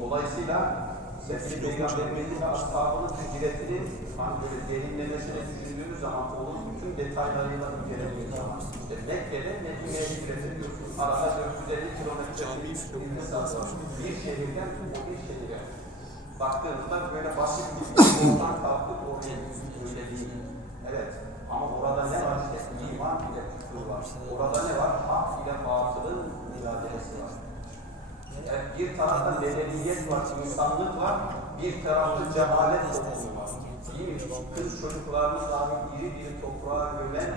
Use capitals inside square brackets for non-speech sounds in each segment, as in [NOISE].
Dolayısıyla sevgili Peygamberimizin ve ashabının hicretini hani böyle derinlemesine düşündüğümüz zaman onun bütün detaylarıyla incelediğimiz zaman işte Mekke'de Medine'ye hicret ediyorsunuz. Arada 450 kilometre bir mesafe var. Bir şehirden o bir şehire. Baktığınızda böyle basit bir oradan kalkıp oraya öyle değil. Evet. Ama orada ne var işte? İman ile küfür var. Orada ne var? Hak ile batılın mücadelesi var. Yani bir tarafta medeniyet var, insanlık var, bir tarafta cehalet toplumu var. Değil mi? Kız çocuklarını dahi iri iri toprağa gömen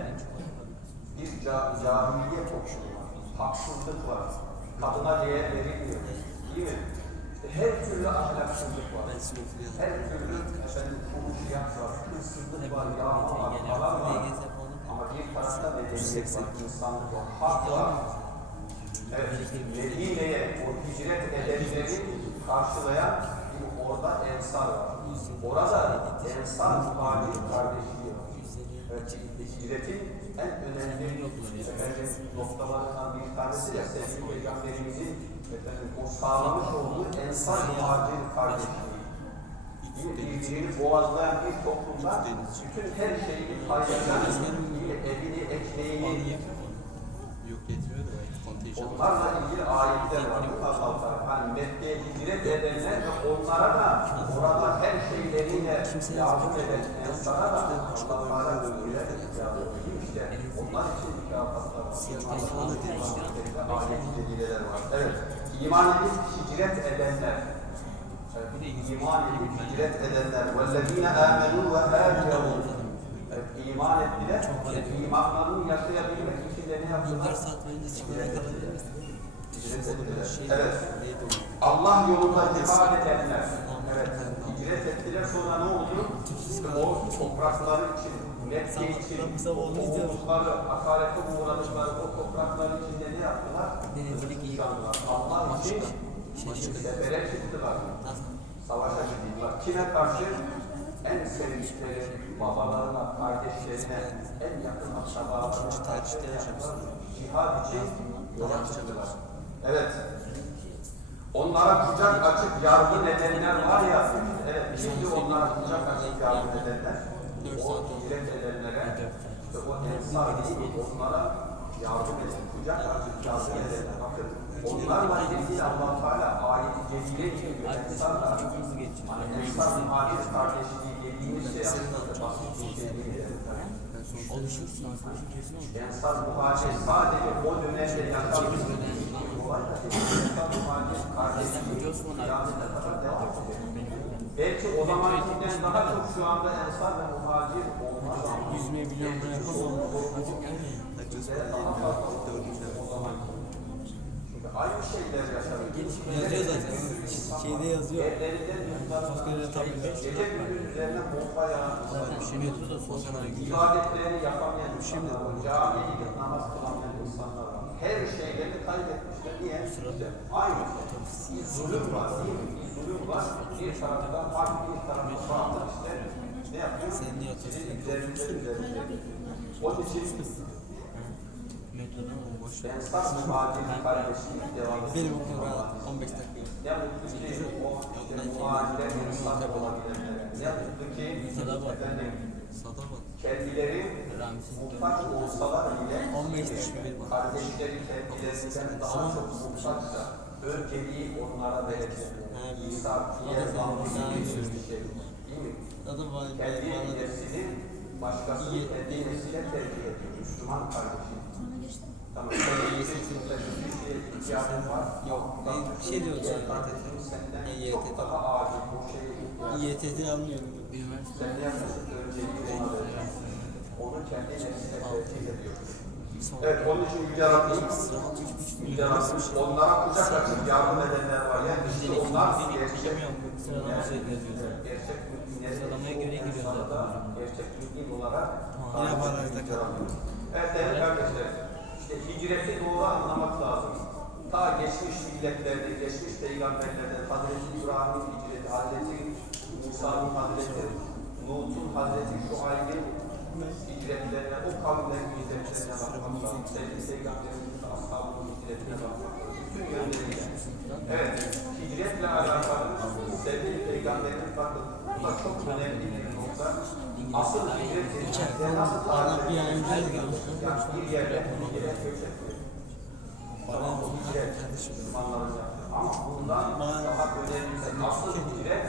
bir ca cahiliye toplumu var. Haksızlık var. Kadına değer verilmiyor. Değil mi? Her türlü ahlaksızlık var. Her türlü efendim, fuhuşiyat var, hırsızlık var, yağma var, falan var. Ama bir tarafta medeniyet var, insanlık var, hak var. Evet, Medine'ye o hicret edenleri karşılayan bir orada ensar var. Orada ensar muhacir kardeşliği var. Evet, hicretin en önemli noktalarından bir tanesi de sevgili Peygamberimizin efendim, o sağlamış olduğu ensar muhacir kardeşliği. Birbirini boğazlayan bir toplumda bütün her şeyini paylaşan, evini, ekmeğini, Yok getiriyor da kontenjan. Onlarla ilgili ayetler var. Allah Teala. Hani Mekke'ye hicret edenler ve onlara da orada her şeyleriyle yardım eden ensara da Allah Teala ödüller yardım ediyor. İşte onlar için mükafatlar var. Ayet-i celileler var. Evet. İman edip hicret edenler. Evet, İman edip hicret edenler. وَالَّذ۪ينَ آمَنُوا وَهَاجَرُوا Evet, iman ettiler. İmanlarını yaşayabilmek ne yaptılar? Evet. Allah yolunda cihad edenler. Evet. Hicret ettiler sonra ne oldu? O toprakları için, Mekke için, oğuzları, hakarete uğradıkları o toprakları için de ne yaptılar? Allah için sefere çıktılar. Savaşa gidiyorlar. Kime karşı? En sevdikleri babalarına, kardeşlerine, en yakın akrabalarına yaptılar? Cihad için yola çıktılar. Evet. Onlara kucak açıp yardım edenler var ya, evet, şimdi onlara kucak açıp yardım edenler, o hicret edenlere, işte o ensar değil, onlara yardım eden, kucak açıp yardım edenler, onlarla ilgili Allah Teala ayet-i cezire gibi ensarla, hani ensar muhalif kardeşliği dediğimiz şey aslında basit bir şey değil. Ensar muhacir sadece o dönemde yaşamış olay da değil. Ensar muhacir kardeşliği kıyamete kadar devam ediyor. Belki o zamankinden daha çok şu anda ensar ve muhacir olmaz ama Yüzmeyi biliyorum ben yapamam. bizlere daha fazla olur o zaman. Çünkü aynı şeyler yaşadık. Yazıyor zaten. Şeyde yazıyor. Evlerinden yurtlarından gece gündüz üzerine bomba yağan Metroda sosyal ibadetlerini yapamayan insanlar var. Camiye gidip namaz kılamayan insanlar var. Her şeylerini kaybetmişler. Niye? Aynı. Bir zulüm var değil mi? Zulüm var. Bir tarafta hak, bir tarafta batıl işte. Ne yapıyor? Sen niye atıyorsun? Sizin üzerinde üzerinde. Onun için Metroda mı? Boş ver. Ensar muhacir kardeşliği devam ediyor. Benim okul rahat. 15 dakika. Kendileri muhtaç olsalar bile 15 dakika. kardeşleri kendilerinden daha çok muhtaçsa önceliği onlara verecek. İsa diğer bağımlılığı bir şey. Kendi nefsini başkası İyi. kendi nefsine tercih ediyor. Müslüman kardeşim. Tamam. Yok. Bir şey Ben çok YTT. İETT anlıyorum. Evet, onun için Yüce Rabbim, Yüce Rabbim onlara kucak açıp yardım edenler var. Yani işte onlar gerçek, gerçek müminlerin insana da zaten. gerçek mümin olarak Yine barajda Rabbim. Evet değerli kardeşler, işte hicreti doğru anlamak lazım. Ta geçmiş milletlerde, geçmiş peygamberlerde, Hazreti İbrahim'in hicreti, Hazreti Musa'nın Hazreti Lut'un Hazreti Şuayb'in hicretlerine, o kavimlerin hicretlerine bakmak lazım. Sevgili Peygamberimizin ashabının hicretine bakmak lazım. Bütün yönleriyle. Evet, hicretle alakalı da çok önemli bir nokta. Asıl tespitinde nasıl tarif edilir? Yani bir yerden Tamam bu ücret. Ama bundan daha önemlisi asıl ücret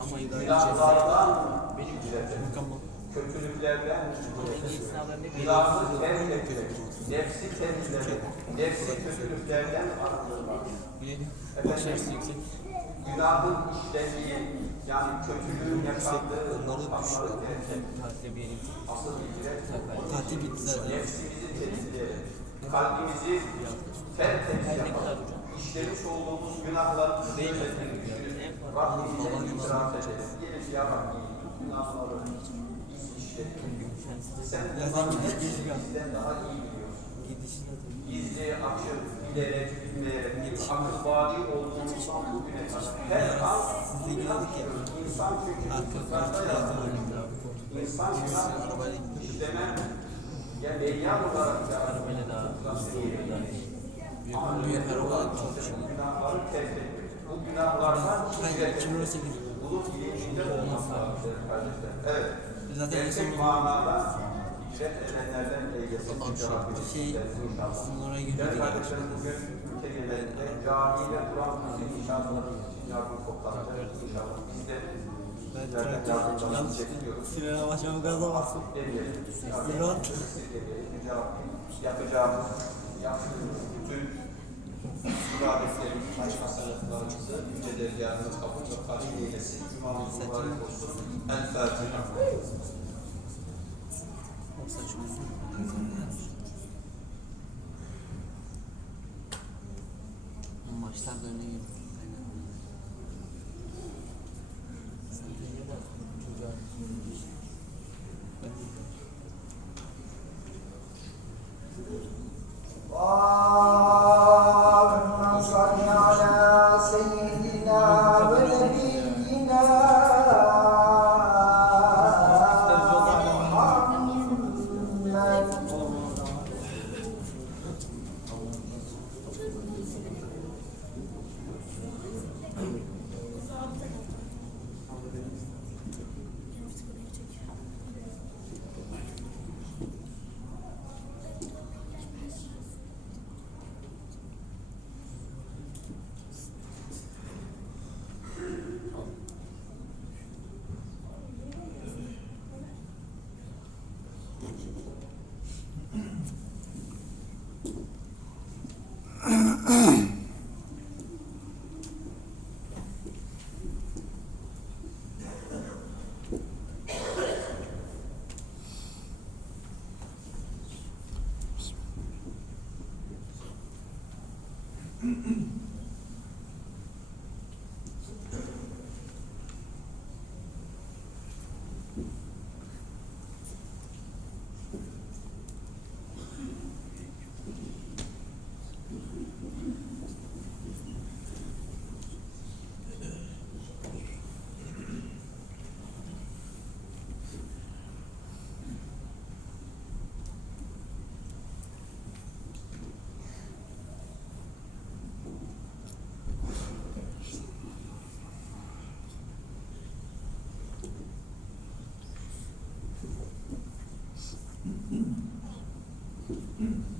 Ama günahlardan. Mükemmel. Kötülüklerden ücret. Sınavlar ne Günahı terk etmek, nefsi temizlemek, nefsi kötülüklerden arındırmak. Efendim, günahın işlediği, yani kötülüğün yaşandığı ortamları terk etmek. Asıl ücret nefsimizi temizleyerek, kalbimizi tertemiz yaparak, işlemiş olduğumuz günahları söylediğini düşünüp Rabbimize itiraf edelim. Diyelim ki ya Rabbi, günahları biz işledik. Sen bunları bizden daha iyi biliyorsun. Gizli, açık, bilerek, bilmeyerek, akıl vadi olduğumuzdan bugüne kadar her an günah işliyoruz. İnsan çünkü fıtratta yaratılıyor. İnsan günah işlemen değil. Ama Büyük günahları terk etmek. Bu günahlardan Ben ücret 2018 bunun bilincinde olmak lazım kardeşler. Evet. Zaten en Gerçek manada ücret edenlerden eylesin. Yüce Rabbimiz şey Değerli girmedi kardeşlerim bugün ülke genelinde cami ve Kur'an kursu inşaatları için yardım toplanacak inşallah. Biz de Ben traktör bekliyoruz. Frene başlamı. Yüce Rabbim yapacağımız, yaptığımız bütün ibadetlerimizi, tasarruflarımızı Yüce Dergâhına kabul ve kabul eylesin. Cuma'mız mübarek olsun. El Fatiha. Saçma. Maçlar dönüyor. Mm-hmm.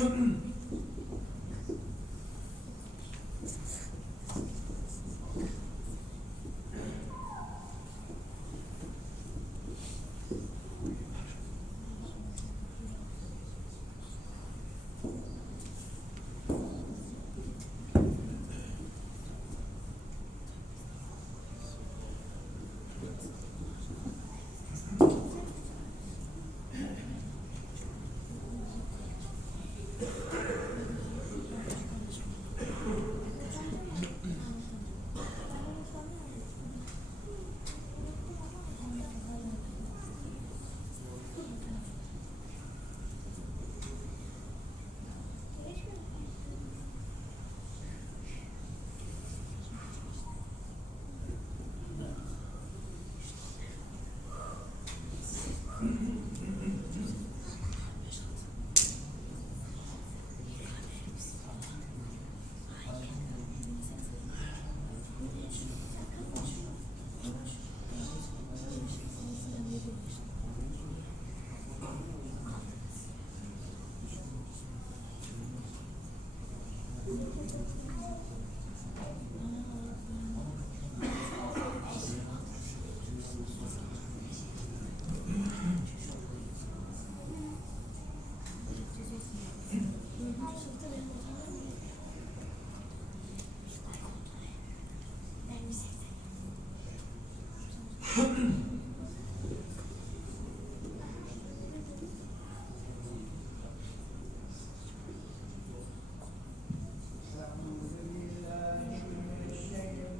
couldn't [CLEARS THROAT]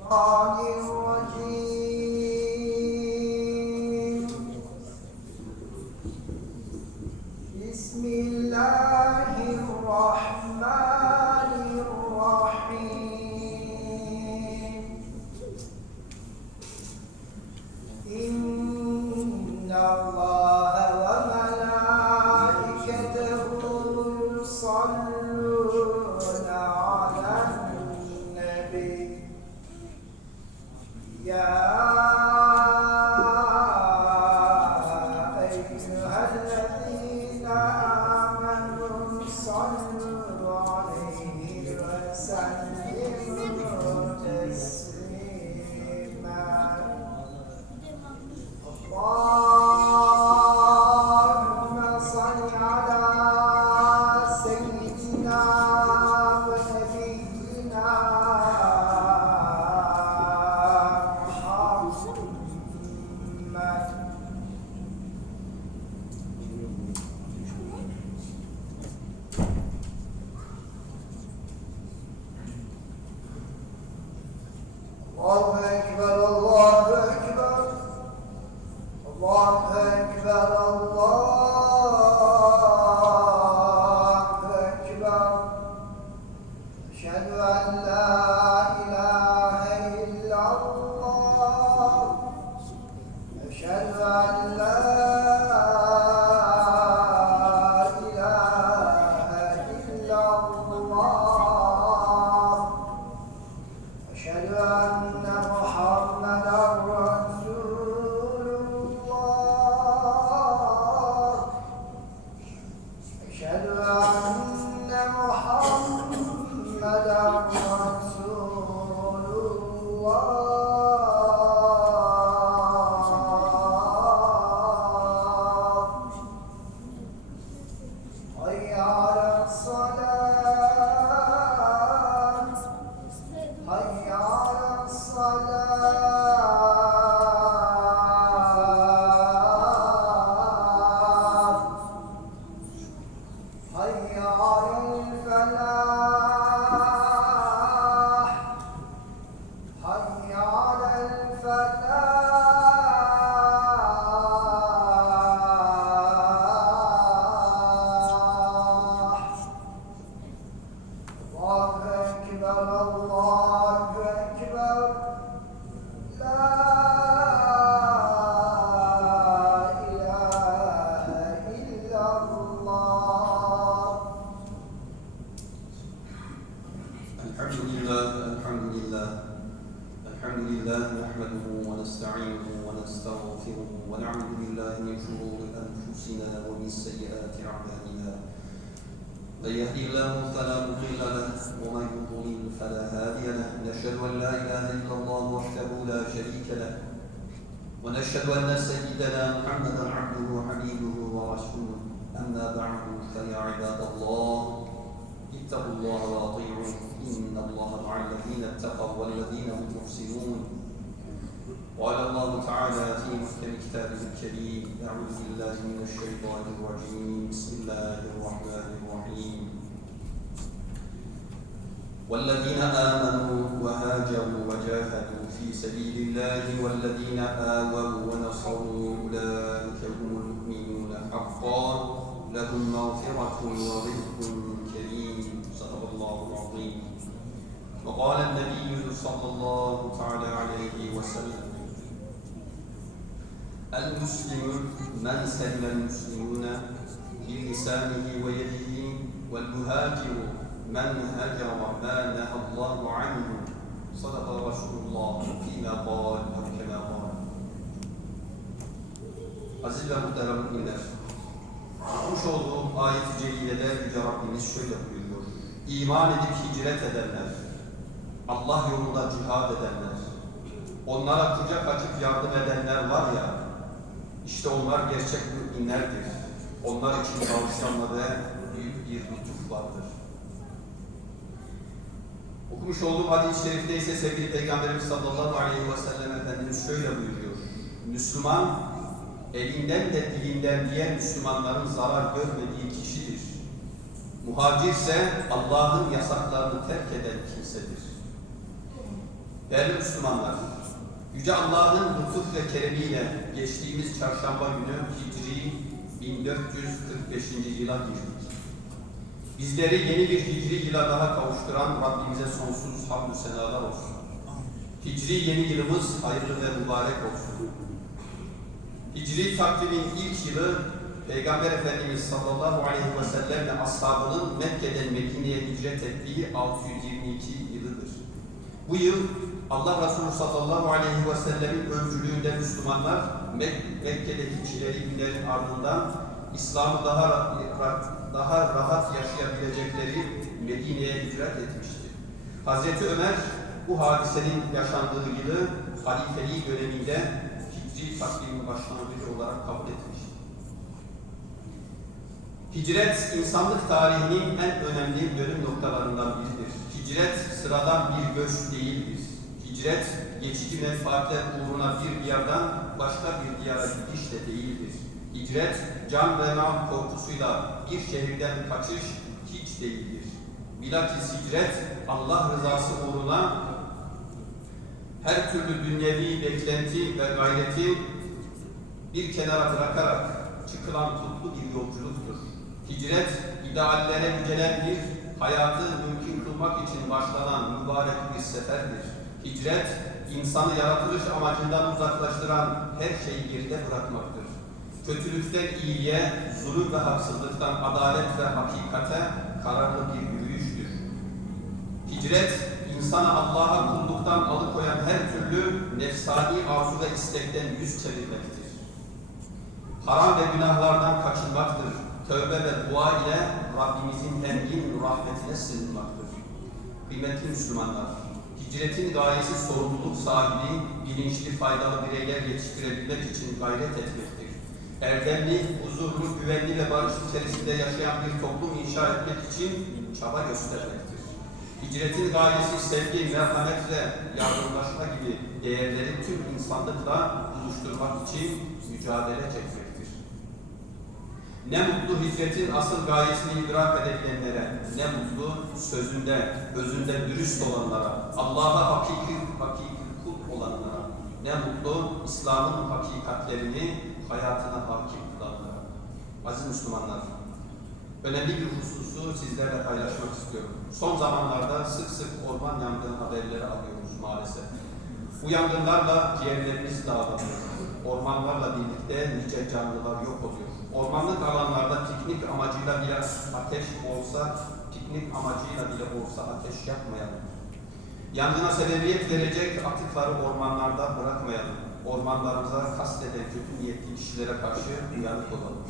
الشيطان الرجيم الله الله الله واطيعوه إن الله مع الذين اتقوا والذين هم محسنون. قال الله تعالى في محكم كتابه الكريم أعوذ بالله من الشيطان الرجيم. بسم الله الرحمن الرحيم. والذين آمنوا وهاجروا وجاهدوا في سبيل الله والذين آووا ونصروا أولئك هم المؤمنون حقا. لهم مغفرة ورزق العظيم وقال النبي صلى الله تعالى عليه وسلم المسلم من سلم المسلمون من لسانه ويده والمهاجر من هجر ما نهى الله عنه صدق رسول الله فيما قال أو كما قال Aziz ve muhterem müminler, Okumuş olduğum ayet-i celilede Yüce Rabbimiz şöyle buyuruyor. İman edip hicret edenler, Allah yolunda cihad edenler, onlara kucak açıp yardım edenler var ya, işte onlar gerçek müminlerdir. Onlar için bağışlanmada büyük bir lütuf vardır. Okumuş olduğum hadis-i şerifte ise sevgili Peygamberimiz sallallahu aleyhi ve sellem Efendimiz şöyle buyuruyor. Müslüman, elinden de dilinden diğer Müslümanların zarar görmediği kişidir. Muhacir ise Allah'ın yasaklarını terk eden kimsedir. Değerli Müslümanlar, Yüce Allah'ın lütuf ve keremiyle geçtiğimiz çarşamba günü Hicri 1445. yıla girdik. Bizleri yeni bir Hicri yıla daha kavuşturan Rabbimize sonsuz hamdü senalar olsun. Hicri yeni yılımız hayırlı ve mübarek olsun. Hicri takvimin ilk yılı Peygamber Efendimiz sallallahu aleyhi ve sellemle ashabının Mekke'den Medine'ye hicret ettiği 622 yılıdır. Bu yıl Allah Resulü sallallahu aleyhi ve sellemin öncülüğünde Müslümanlar Mek Mekke'deki çileli ardından İslam'ı daha daha rahat yaşayabilecekleri Medine'ye hicret etmiştir. Hazreti Ömer bu hadisenin yaşandığı yılı halifeliği döneminde Hicri takvimin başlangıcı olarak kabul etmiştir. Hicret, insanlık tarihinin en önemli dönüm noktalarından biridir. Hicret, sıradan bir göç değildir. Hicret, geçici menfaatler uğruna bir diyardan başka bir diyara gidiş de değildir. Hicret, can ve mal korkusuyla bir şehirden kaçış hiç değildir. Bilakis hicret, Allah rızası uğruna her türlü dünyevi beklenti ve gayreti bir kenara bırakarak çıkılan tutlu bir yolculuktur. Hicret, ideallere yücelen bir hayatı mümkün kılmak için başlanan mübarek bir seferdir. Hicret, insanı yaratılış amacından uzaklaştıran her şeyi geride bırakmaktır. Kötülükten iyiliğe, zulüm ve haksızlıktan adalet ve hakikate kararlı bir yürüyüştür. Hicret, insana Allah'a kulluktan alıkoyan her türlü nefsani arzu ve istekten yüz çevirmektir. Haram ve günahlardan kaçınmaktır. Tövbe ve dua ile Rabbimizin engin rahmetine sığınmaktır. Kıymetli Müslümanlar, hicretin gayesi sorumluluk sahibi, bilinçli, faydalı bireyler yetiştirebilmek için gayret etmektir. Erdemli, huzurlu, güvenli ve barış içerisinde yaşayan bir toplum inşa etmek için çaba göstermektir. Hicretin gayesi sevgi, merhamet ve yardımlaşma gibi değerleri tüm insanlıkla buluşturmak için mücadele çekmektir. Ne mutlu hicretin asıl gayesini idrak edebilenlere, ne mutlu sözünde, özünde dürüst olanlara, Allah'a hakiki, hakiki kul olanlara, ne mutlu İslam'ın hakikatlerini hayatına hakim kılanlara. Aziz Müslümanlar, önemli bir hususu sizlerle paylaşmak istiyorum. Son zamanlarda sık sık orman yangını haberleri alıyoruz maalesef. Bu yangınlarla ciğerlerimiz dağılıyor. Ormanlarla birlikte nice canlılar yok oluyor. Ormanlık alanlarda piknik amacıyla bile ateş olsa, piknik amacıyla bile olsa ateş yapmayalım. Yangına sebebiyet verecek atıkları ormanlarda bırakmayalım. Ormanlarımıza kasteden kötü niyetli kişilere karşı uyanık olalım.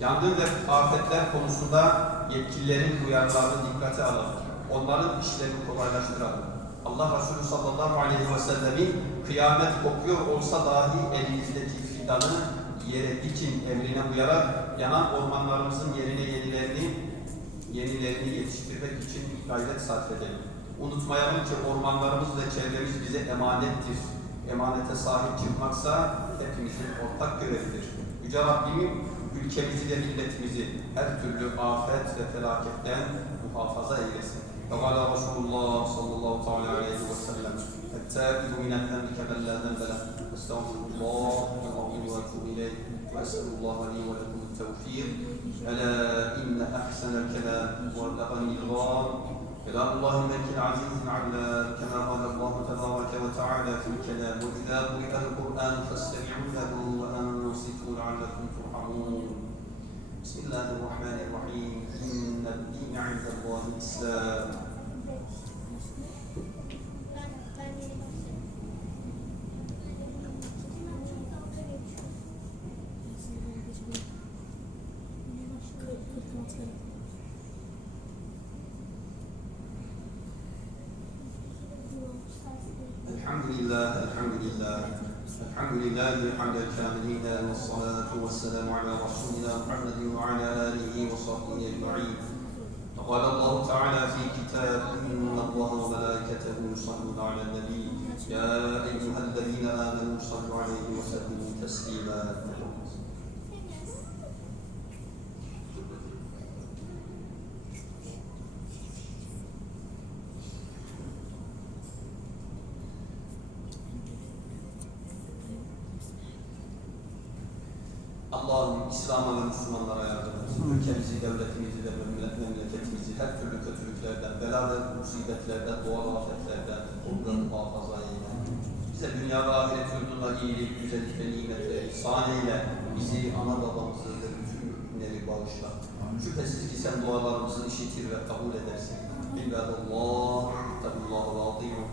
Yangın ve afetler konusunda yetkililerin uyarılarını dikkate alalım. Onların işlerini kolaylaştıralım. Allah Resulü sallallahu aleyhi ve sellemin kıyamet kokuyor olsa dahi elinizdeki fidanı yere dikin emrine uyarak yanan ormanlarımızın yerine yenilerini yenilerini yetiştirmek için gayret sarf edelim. Unutmayalım ki ormanlarımız ve çevremiz bize emanettir. Emanete sahip çıkmaksa hepimizin ortak görevidir. Yüce Rabbimin ülkemizi ve milletimizi her türlü afet ve felaketten muhafaza eylesin. فقال رسول الله صلى الله تعالى عليه وسلم التائب من الذنب كمن لا ذنب له. استغفر الله العظيم واتوب إليه. وأسأل الله لي ولكم التوفيق. ألا إن أحسن الكلام. والاغني الغار. كلام الله الملك العزيز. العلام كما قال الله تبارك وتعالى في الكلام وإذا قرئ القرآن فاستمعوا له وأنصتوا لعلكم ترحمون. بسم الله الرحمن الرحيم. إن الدين عند الله الإسلام. لله الحمد لله. الحمد لله حمد الكاملين والصلاة والسلام على رسولنا محمد وعلى آله وصحبه أجمعين. قال الله تعالى في كتاب إن الله وملائكته يصلون على النبي. يا أيها الذين آمنوا صلوا عليه وسلموا تسليما. İslam'a ve Müslümanlara yardım etsin. Ülkemizi, devletimizi ve memle- memleketimizi her türlü kötülüklerden, bela ve musibetlerden, doğal afetlerden onları muhafaza eyle. Bize dünya ve ahiret yurdunda iyilik, güzellik ve nimetleri ihsan eyle. Bizi, ana babamızı ve bütün müminleri bağışla. Şüphesiz ki sen dualarımızı işitir ve kabul edersin. İbadallah, tabillahu azim.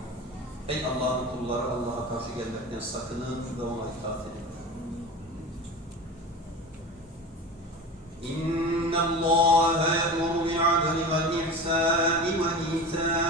Ey Allah'ın kulları Allah'a karşı gelmekten sakının ve ona itaat إن الله يأمر بالعدل والإحسان وإيتاء